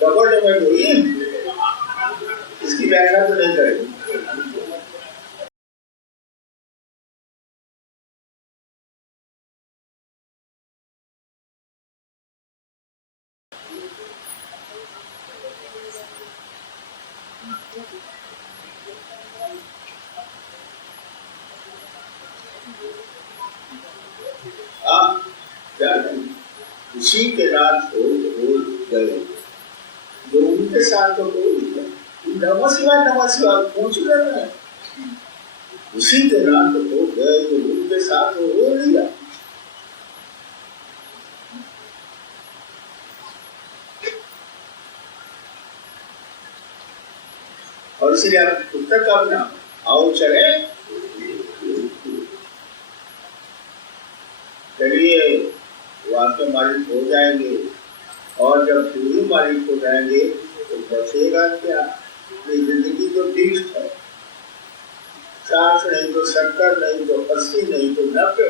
Double double हुई, इसकी व्याख्या तो नहीं करेगी। उसी के रात को बोल गए जो उनके साथ तो बोल नमः शिवाय पूछ रहे हैं। उसी के रात को गए जो उनके साथ तो बोल दिया। और इसलिए आप पुस्तक का अपना आओ चले चलिए वास्तव मालिक हो जाएंगे। और जब पूरी मालिक हो जाएंगे तो बचेगा क्या? जिंदगी तो फिक्स है, 60 नहीं तो 70 नहीं तो 80 नहीं तो 90।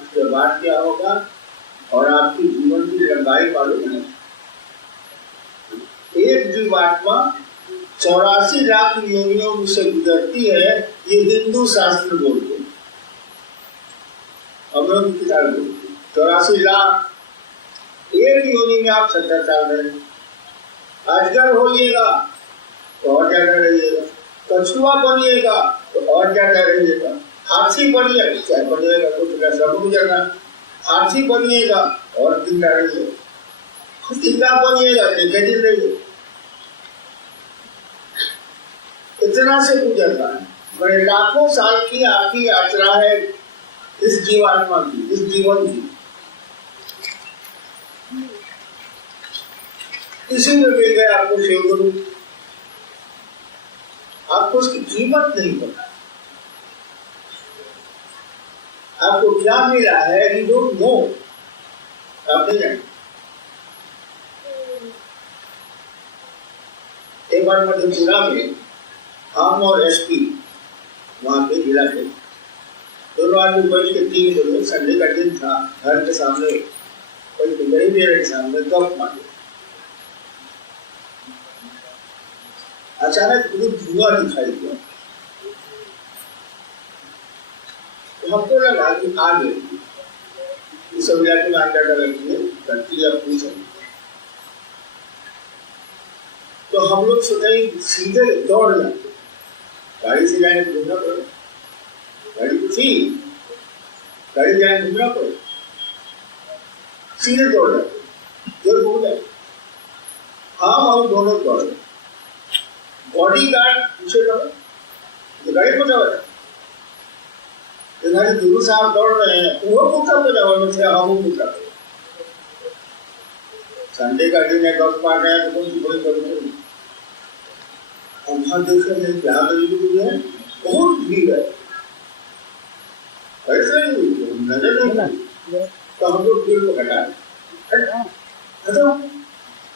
उसके बाद क्या होगा? और आपकी जीवन की लंबाई मालूम है, एक जीवात्मा 84 लाख योनियों से गुजरती है, ये हिंदू शास्त्र बोलते हैं। हम लोग की किताब बोलते हैं 84 लाख। एक योनि में आप 70 साल रहे, अजगर होइएगा तो और ज्यादा रहिएगा, कछुआ बनिएगा तो और ज्यादा रहिएगा, हाथी बनिएगा क्या बनिएगा कुछ सब गुजरना, हाथी बनिएगा और जिंदा रहिएगा, जिंदा बनिएगा दिन रहिएगा, इतना से गुजरना है। बड़े लाखों साल की आपकी यात्रा है इस जीवात्मा की, इस जीवन की। इसीलिए मिल गए आपको शिव गुरु। आपको उसकी कीमत नहीं पता, आपको क्या मिला है यू डोंट नो, आप नहीं जानते। एक बार मधेपुरा में हम और एसपी वहां पे जिला थे, दोनों आदमी बैठ के 3 बजे, संडे का दिन था, घर के सामने मेरे के सामने गप मारे। अचानक धुआं दिखाई दिया तो हमको लगा कि आ गई इस इलाके में आकर धरती या पूछ। तो हम लोग सोचे सीधे दौड़ जाते, गाड़ी से जाने घूमना पड़े, गाड़ी तो थी, गाड़ी जाने घूमना पड़े, सीधे दौड़ जाते, जो घूम जाए। हम और दोनों दौड़, बॉडी गार्ड पीछे दौड़, तो गाड़ी को दौड़, इधर गुरु साहब दौड़ रहे हैं, वो कुत्ता पे दौड़ में थे, हम कुत्ता पे। संडे का दिन है, गप मार रहे हैं तो कौन सी बड़ी करूँ। वहां देख रहे हैं क्या है, बहुत भीड़ है, ऐसा ही नजर नहीं। तो हम लोग भीड़ को हटाए, हटो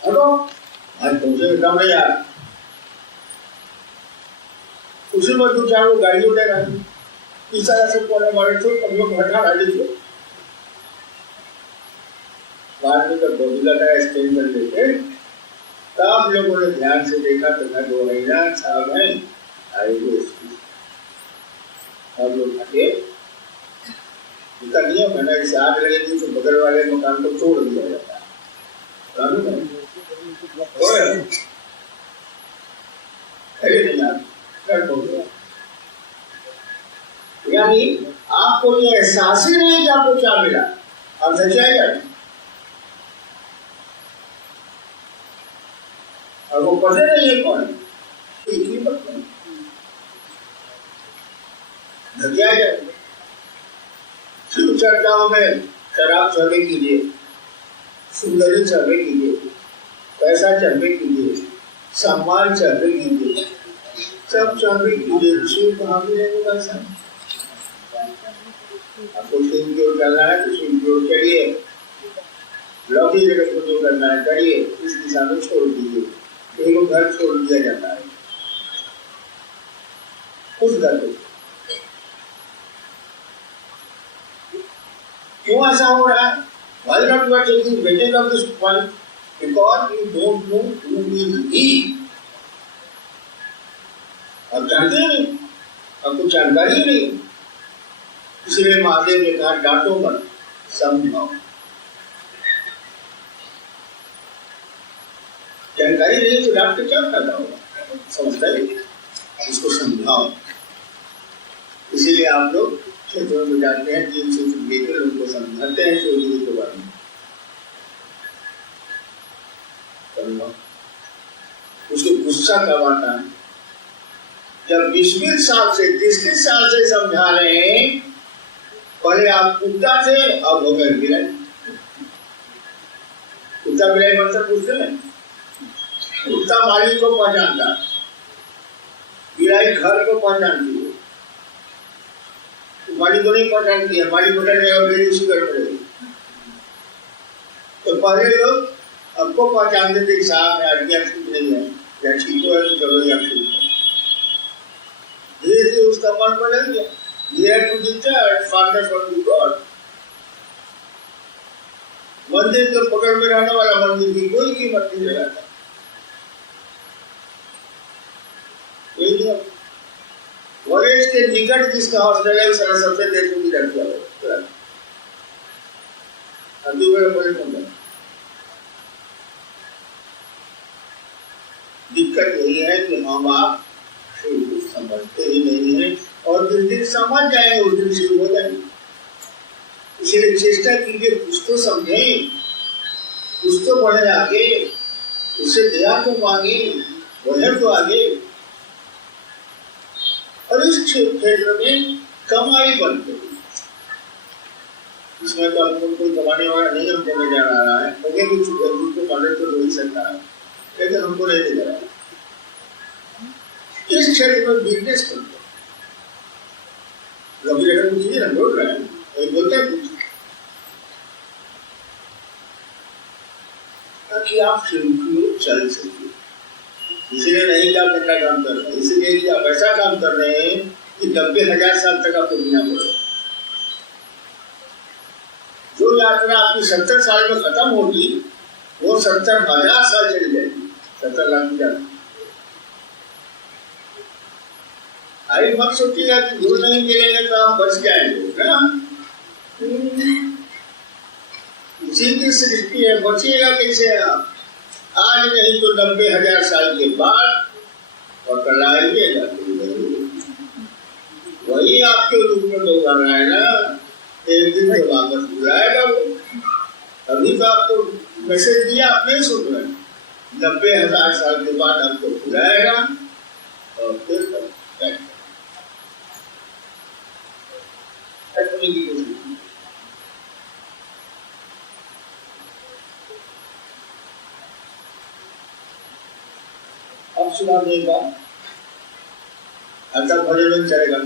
हटो, आज पहुंचे कम नहीं यार। उसी में 2-4 लोग गाड़ी उठेगा, इस तरह से कोने मारे थे, हम लोग हटा डाली थे। बाद में जब बॉडी लगाया स्टेज पर लेके, तब लोगों ने ध्यान से देखा तो मैं 2 महीना साहब हैं आए हुए। अब लोग हटे, उनका नियम है ना, इसे आग लगेगी तो बगल वाले मकान को तोड़ दिया जाता है, कानून है। अरे नहीं यार, यानी आपको ये एहसास ही नहीं कि आपको क्या मिला, आप जाएगा और वो पता नहीं है कौन जाए। शिव चर्चाओं में शराब चढ़े कीजिए, सुंदरी चढ़े कीजिए, पैसा चढ़े कीजिए, सम्मान चढ़े कीजिए, सब चढ़े कीजिए, शिव कहाँ मिलेगा पैसा? आपको शिव की ओर चलना है तो शिव की ओर चढ़िए, लौकिक जगत को जो करना है करिए, इस दिशा में छोड़ दीजिए। एक घर छोड़ दिया जाता है उस घर को। क्यों ऐसा हो रहा है? Why not you are taking advantage of this point? Because you don't know who is he. आप जानते नहीं, आपको जानकारी नहीं, इसलिए महादेव ने कहा डांटो मत, समझाओ। जानकारी नहीं तो डांट के क्या फायदा होगा, समझता है, इसको समझाओ। इसीलिए आप लोग क्षेत्रों में जाते हैं, 3 से लेकर उनको समझाते हैं सूर्य के बारे में, उसको गुस्सा कब आता है? जब 20 साल से 30 साल से समझा रहे हैं, पहले आप कुत्ता थे, अब हो गए बिलाई। कुत्ता बिलाई मतलब पूछते हैं, कुत्ता मालिक को पहचानता, बिलाई घर को पहचानती है, मालिक को नहीं पहचानती है, मालिक पहचान जाएगा बिलाई उसी घर में रहेगी। तो पहले लोग आपको पहचानते थे, साहब है आदमी ठीक नहीं है, या ठीक हो तो चलो या ठीक है। धीरे धीरे उसका मन बदल गया। You have to detach farther from the God. मंदिर के पकड़ में रहने वाला मंदिर की कोई कीमत नहीं लगाता, कोई नहीं। वरेश के निकट जिसका हॉस्टल है सारा सबसे देशों की रखा है, अभी मेरा बड़े मंदिर। दिक्कत यही है कि हम आप समझते ही नहीं है, और जिस दिन समझ जाएंगे उस दिन शुरू हो जाएंगे। इसलिए चेष्टा कीजिए, कुछ तो समझें, कुछ तो बढ़े आगे, उससे दया तो मांगे, बढ़े तो आगे। और इस क्षेत्र में कमाई बनते, इसमें तो हमको कोई कमाने वाला नहीं हमको ले जा रहा है, अगर कुछ को मदद तो हो ही सकता है, लेकिन हमको नहीं ले जा रहा है। इस क्षेत्र में बिजनेस करते कभी अगर पूछिए ना, बोल रहे हैं बोलते हैं ताकि आप चल सके। इसलिए नहीं कि आप इतना काम कर रहे हैं, इसलिए कि आप ऐसा काम कर रहे हैं कि 90,000 साल तक आपको जीना पड़ेगा। जो यात्रा आपकी 70 साल में खत्म होगी, वो 70,000 साल चली जाएगी, 70 लाख की यात्रा। अरे मत सोचिएगा कि गुरु नहीं मिलेंगे तो आप बच जाएंगे, है ना? उसी की सृष्टि है, बचिएगा कैसे आप? आज नहीं तो 90,000 साल के बाद और कल आएगा, वही आपके रूप में दोबारा है ना, एक दिन में वापस बुलाएगा वो। अभी तो आपको मैसेज दिया, आप नहीं सुन रहे, 90,000 साल के बाद आपको बुलाएगा और फिर अब सुना देगा, अच्छा भजन चलेगा।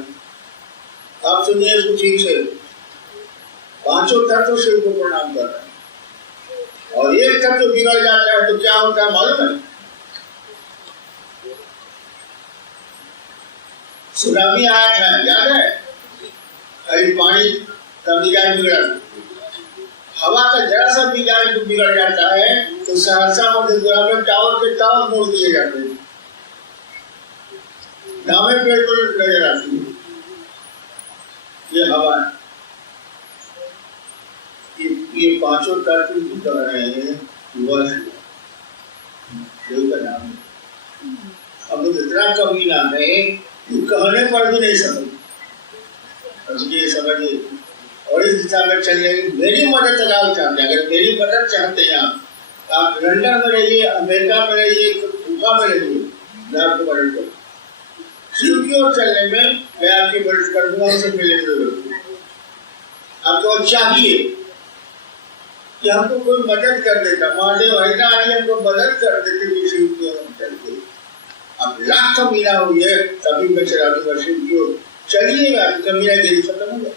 आप सुनिए इसको ठीक से। 5 तत्व शिव को प्रणाम कर रहे हैं, और एक तत्व बिगड़ जाता है तो क्या होता है मालूम है? सुनामी आया था, याद है? अरे पानी का मिजाज बिगड़ा, हवा का जरा सा मिजाज बिगड़ जाता है तो सहरसा मधेपुरा में टावर के टावर मोड़ दिए जाते हैं, नामे पेड़ पर नजर आती है। ये हवा है, ये 5 तत्व जो कर रहे हैं वह का नाम है। अब इतना कमीना है कि कहने पर भी नहीं समझ, ये समझिए। और इस दिशा में चलने की मेरी मदद आप चाहते हैं, अगर मेरी मदद चाहते हैं आप लंदन में रहिए, अमेरिका में रहिए, गुफा में रहिए, मैं आपको मदद करूँ। शिव की ओर चलने में मैं आपकी मदद कर दूंगा, उससे मिलने जरूरत है। आपको चाहिए कि हमको कोई मदद कर देता, महादेव हरिनारायण हमको मदद कर देते कि शिव की ओर चलते। अब लाख का मीना हुई है तभी मैं चला दूंगा शिव की ओर, चलिएगा, कमीना गिरी खत्म हो गया।